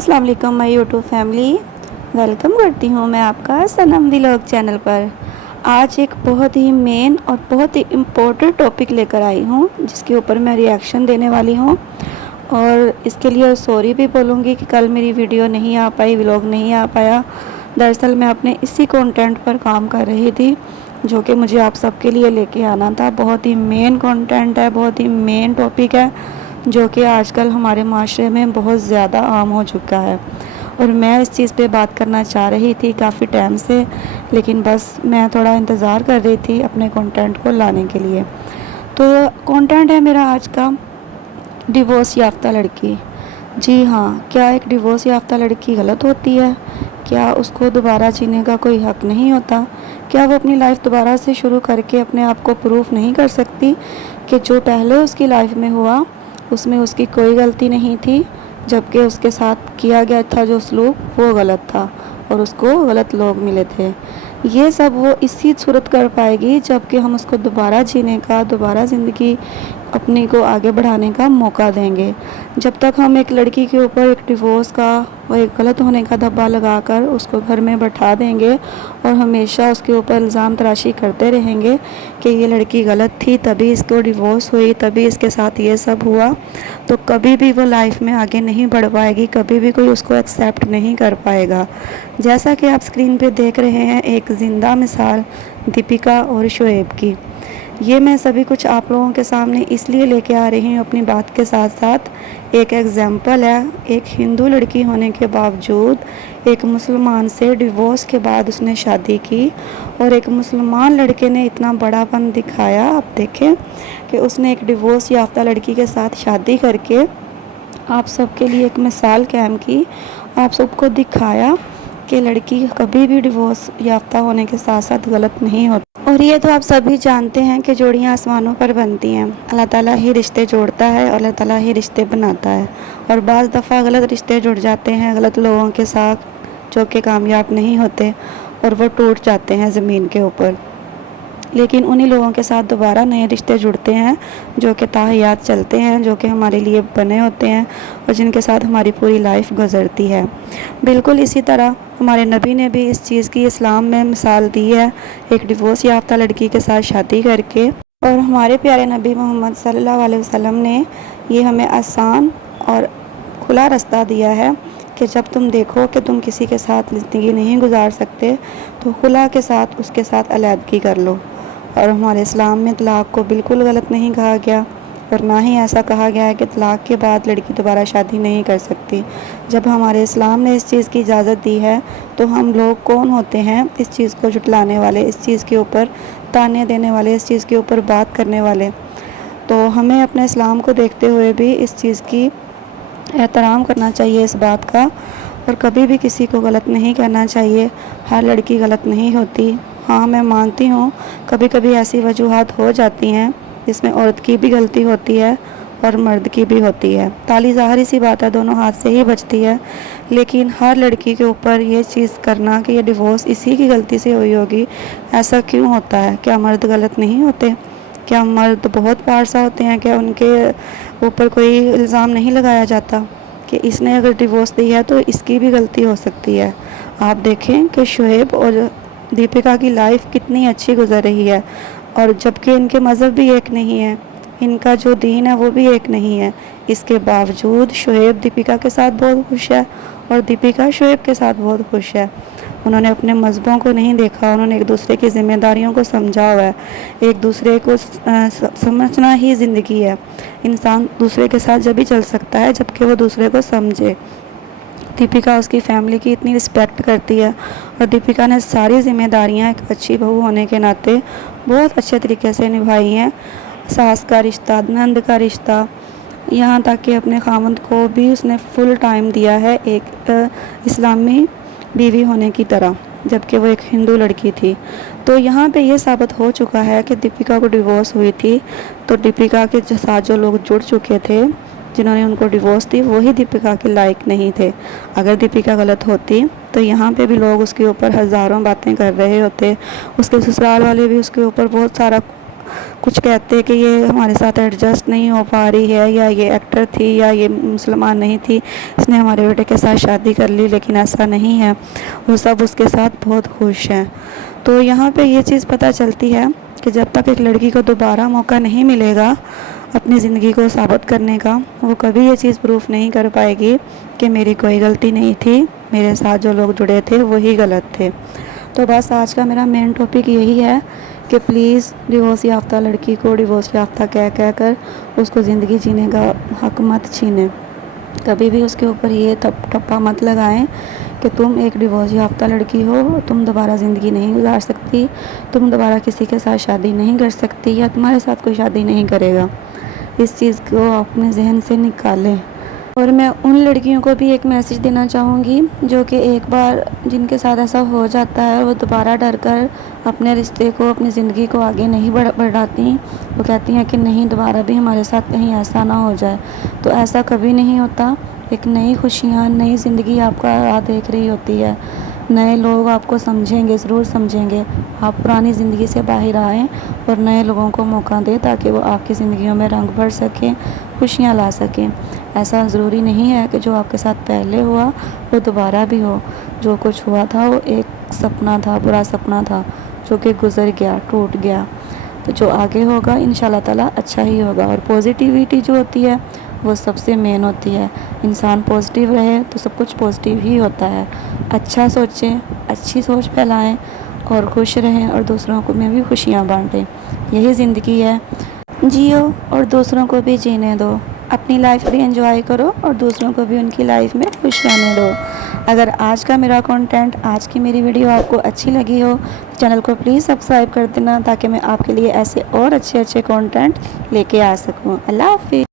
अस्सलाम वालेकुम my YouTube family. Welcome करती हूँ मैं आपका सनम व्लॉग चैनल पर। आज एक बहुत ही मेन और बहुत ही इम्पोर्टेंट टॉपिक लेकर आई हूँ जिसके ऊपर मैं रिएक्शन देने वाली हूँ, और इसके लिए सॉरी भी बोलूँगी कि कल मेरी वीडियो नहीं आ पाई, व्लॉग नहीं आ पाया। दरअसल मैं अपने इसी कंटेंट पर काम कर रही थी जो कि मुझे आप सबके लिए लेके आना था। बहुत ही मेन कंटेंट है, बहुत ही मेन टॉपिक है जो कि आजकल हमारे माशरे में बहुत ज़्यादा आम हो चुका है, और मैं इस चीज़ पे बात करना चाह रही थी काफ़ी टाइम से, लेकिन बस मैं थोड़ा इंतज़ार कर रही थी अपने कंटेंट को लाने के लिए। तो कंटेंट है मेरा आज का, डिवोर्स याफ्ता लड़की। जी हाँ, क्या एक डिवोर्स याफ्ता लड़की गलत होती है? क्या उसको दोबारा जीने का कोई हक़ नहीं होता? क्या वो अपनी लाइफ दोबारा से शुरू करके अपने आप को प्रूफ नहीं कर सकती कि जो पहले उसकी लाइफ में हुआ उसमें उसकी कोई गलती नहीं थी, जबकि उसके साथ किया गया था जो सलूक वो गलत था और उसको गलत लोग मिले थे? ये सब वो इसी सूरत कर पाएगी जबकि हम उसको दोबारा जीने का, दोबारा ज़िंदगी अपनी को आगे बढ़ाने का मौका देंगे। जब तक हम एक लड़की के ऊपर एक डिवोर्स का और एक गलत होने का धब्बा लगाकर उसको घर में बैठा देंगे और हमेशा उसके ऊपर इल्ज़ाम तराशी करते रहेंगे कि ये लड़की गलत थी तभी इसको डिवोर्स हुई, तभी इसके साथ ये सब हुआ, तो कभी भी वो लाइफ में आगे नहीं बढ़ पाएगी, कभी भी कोई उसको एक्सेप्ट नहीं कर पाएगा। जैसा कि आप स्क्रीन पे देख रहे हैं एक ज़िंदा मिसाल दीपिका और शोएब की। ये मैं सभी कुछ आप लोगों के सामने इसलिए लेके आ रही हूँ अपनी बात के साथ साथ एक एग्जाम्पल है। एक हिंदू लड़की होने के बावजूद एक मुसलमान से डिवोर्स के बाद उसने शादी की, और एक मुसलमान लड़के ने इतना बड़ापन दिखाया, आप देखें कि उसने एक डिवोर्स याफ्ता लड़की के साथ शादी करके आप सबके लिए एक मिसाल कायम की, आप सबको दिखाया कि लड़की कभी भी डिवोर्स याफ्ता होने के साथ साथ गलत नहीं होती। और ये तो आप सभी जानते हैं कि जोड़ियां आसमानों पर बनती हैं, अल्लाह ताला ही रिश्ते जोड़ता है और अल्लाह ताला ही रिश्ते बनाता है, और बाज़ दफ़ा गलत रिश्ते जुड़ जाते हैं गलत लोगों के साथ जो कि कामयाब नहीं होते और वो टूट जाते हैं ज़मीन के ऊपर। लेकिन उन्हीं लोगों के साथ दोबारा नए रिश्ते जुड़ते हैं जो कि ताहयात चलते हैं, जो कि हमारे लिए बने होते हैं और जिनके साथ हमारी पूरी लाइफ गुजरती है। बिल्कुल इसी तरह हमारे नबी ने भी इस चीज़ की इस्लाम में मिसाल दी है, एक डिवोर्स याफ्ता लड़की के साथ शादी करके। और हमारे प्यारे नबी मोहम्मद सल्लल्लाहु अलैहि वसल्लम ने ये हमें आसान और खुला रास्ता दिया है कि जब तुम देखो कि तुम किसी के साथ ज़िंदगी नहीं गुजार सकते तो खुला के साथ उसके साथ अलहदगी कर लो। और हमारे इस्लाम में तलाक़ को बिल्कुल गलत नहीं कहा गया, और ना ही ऐसा कहा गया है कि तलाक़ के बाद लड़की दोबारा शादी नहीं कर सकती। जब हमारे इस्लाम ने इस चीज़ की इजाज़त दी है तो हम लोग कौन होते हैं इस चीज़ को जुटलाने वाले, इस चीज़ के ऊपर ताने देने वाले, इस चीज़ के ऊपर बात करने वाले? तो हमें अपने इस्लाम को देखते हुए भी इस चीज़ की एहतराम करना चाहिए इस बात का, और कभी भी किसी को गलत नहीं कहना चाहिए। हर लड़की गलत नहीं होती। हाँ, मैं मानती हूँ कभी कभी ऐसी वजूहात हो जाती हैं जिसमें औरत की भी गलती होती है और मर्द की भी होती है। ताली ज़ाहिर सी बात है दोनों हाथ से ही बजती है, लेकिन हर लड़की के ऊपर ये चीज़ करना कि ये डिवोर्स इसी की गलती से हुई होगी, ऐसा क्यों होता है? क्या मर्द गलत नहीं होते? क्या मर्द बहुत पारसा होते हैं? क्या उनके ऊपर कोई इल्ज़ाम नहीं लगाया जाता कि इसने अगर डिवोर्स दी है तो इसकी भी गलती हो सकती है? आप देखें कि शोएब और दीपिका की लाइफ कितनी अच्छी गुजर रही है, और जबकि इनके मज़हब भी एक नहीं है, इनका जो दीन है वो भी एक नहीं है, इसके बावजूद शोएब दीपिका के साथ बहुत खुश है और दीपिका शोएब के साथ बहुत खुश है। उन्होंने अपने मज़हबों को नहीं देखा, उन्होंने एक दूसरे की ज़िम्मेदारियों को समझा हुआ है। एक दूसरे को समझना ही ज़िंदगी है। इंसान दूसरे के साथ जब भी चल सकता है जबकि वो दूसरे को समझे। दीपिका उसकी फ़ैमिली की इतनी रिस्पेक्ट करती है, और दीपिका ने सारी ज़िम्मेदारियां एक अच्छी बहू होने के नाते बहुत अच्छे तरीके से निभाई हैं। सास का रिश्ता, नंद का रिश्ता, यहाँ तक कि अपने खामद को भी उसने फुल टाइम दिया है एक इस्लामी बीवी होने की तरह, जबकि वो एक हिंदू लड़की थी। तो यहाँ पे ये साबित हो चुका है कि दीपिका को डिवोर्स हुई थी तो दीपिका के साथ जो लोग जुड़ चुके थे, जिन्होंने उनको डिवोर्स दी, वही दीपिका के लायक नहीं थे। अगर दीपिका गलत होती तो यहाँ पे भी लोग उसके ऊपर हज़ारों बातें कर रहे होते, उसके ससुराल वाले भी उसके ऊपर बहुत सारा کچھ کہتے کہ یہ ہمارے ساتھ ایڈجسٹ نہیں ہو پا رہی ہے، یا یہ ایکٹر تھی، یا یہ مسلمان نہیں تھی، اس نے ہمارے بیٹے کے ساتھ شادی کر لی، لیکن ایسا نہیں ہے، وہ سب اس کے ساتھ بہت خوش ہیں۔ تو یہاں پہ یہ چیز پتہ چلتی ہے کہ جب تک ایک لڑکی کو دوبارہ موقع نہیں ملے گا اپنی زندگی کو ثابت کرنے کا، وہ کبھی یہ چیز پروف نہیں کر پائے گی کہ میری کوئی غلطی نہیں تھی، میرے ساتھ جو لوگ جڑے تھے وہی غلط تھے۔ تو بس آج کا میرا مین ٹاپک یہی ہے کہ پلیز ڈیورس یافتہ لڑکی کو ڈیورس یافتہ کہہ کر اس کو زندگی جینے کا حق مت چھینیں۔ کبھی بھی اس کے اوپر یہ ٹپا مت لگائیں کہ تم ایک ڈیورس یافتہ لڑکی ہو، تم دوبارہ زندگی نہیں گزار سکتی، تم دوبارہ کسی کے ساتھ شادی نہیں کر سکتی، یا تمہارے ساتھ کوئی شادی نہیں کرے گا۔ اس چیز کو اپنے ذہن سے نکالیں۔ اور میں ان لڑکیوں کو بھی ایک میسج دینا چاہوں گی جو کہ ایک بار جن کے ساتھ ایسا ہو جاتا ہے، وہ دوبارہ ڈر کر اپنے رشتے کو، اپنی زندگی کو آگے نہیں بڑھاتی، وہ کہتی ہیں کہ نہیں دوبارہ بھی ہمارے ساتھ کہیں ایسا نہ ہو جائے۔ تو ایسا کبھی نہیں ہوتا۔ ایک نئی خوشیاں، نئی زندگی آپ کا راہ دیکھ رہی ہوتی ہے، نئے لوگ آپ کو سمجھیں گے، ضرور سمجھیں گے۔ آپ پرانی زندگی سے باہر آئیں اور نئے لوگوں کو موقع دیں تاکہ وہ آپ کی زندگیوں میں رنگ بھر سکیں، خوشیاں لا سکیں۔ ایسا ضروری نہیں ہے کہ جو آپ کے ساتھ پہلے ہوا وہ دوبارہ بھی ہو۔ جو کچھ ہوا تھا وہ ایک سپنا تھا، برا سپنا تھا جو کہ گزر گیا، ٹوٹ گیا۔ تو جو آگے ہوگا انشاءاللہ تعالیٰ اچھا ہی ہوگا۔ اور پازیٹیوٹی جو ہوتی ہے وہ سب سے مین ہوتی ہے۔ انسان پازیٹیو رہے تو سب کچھ پازیٹیو ہی ہوتا ہے۔ اچھا سوچیں، اچھی سوچ پھیلائیں اور خوش رہیں اور دوسروں کو میں بھی خوشیاں بانٹیں۔ یہی زندگی ہے، جیو اور دوسروں کو بھی جینے دو۔ اپنی لائف بھی انجوائے کرو اور دوسروں کو بھی ان کی لائف میں خوش رہنے دو۔ اگر آج کا میرا کنٹینٹ، آج کی میری ویڈیو آپ کو اچھی لگی ہو تو چینل کو پلیز سبسکرائب کر دینا تاکہ میں آپ کے لیے ایسے اور اچھے کنٹینٹ لے کے آ سکوں۔ اللہ حافظ۔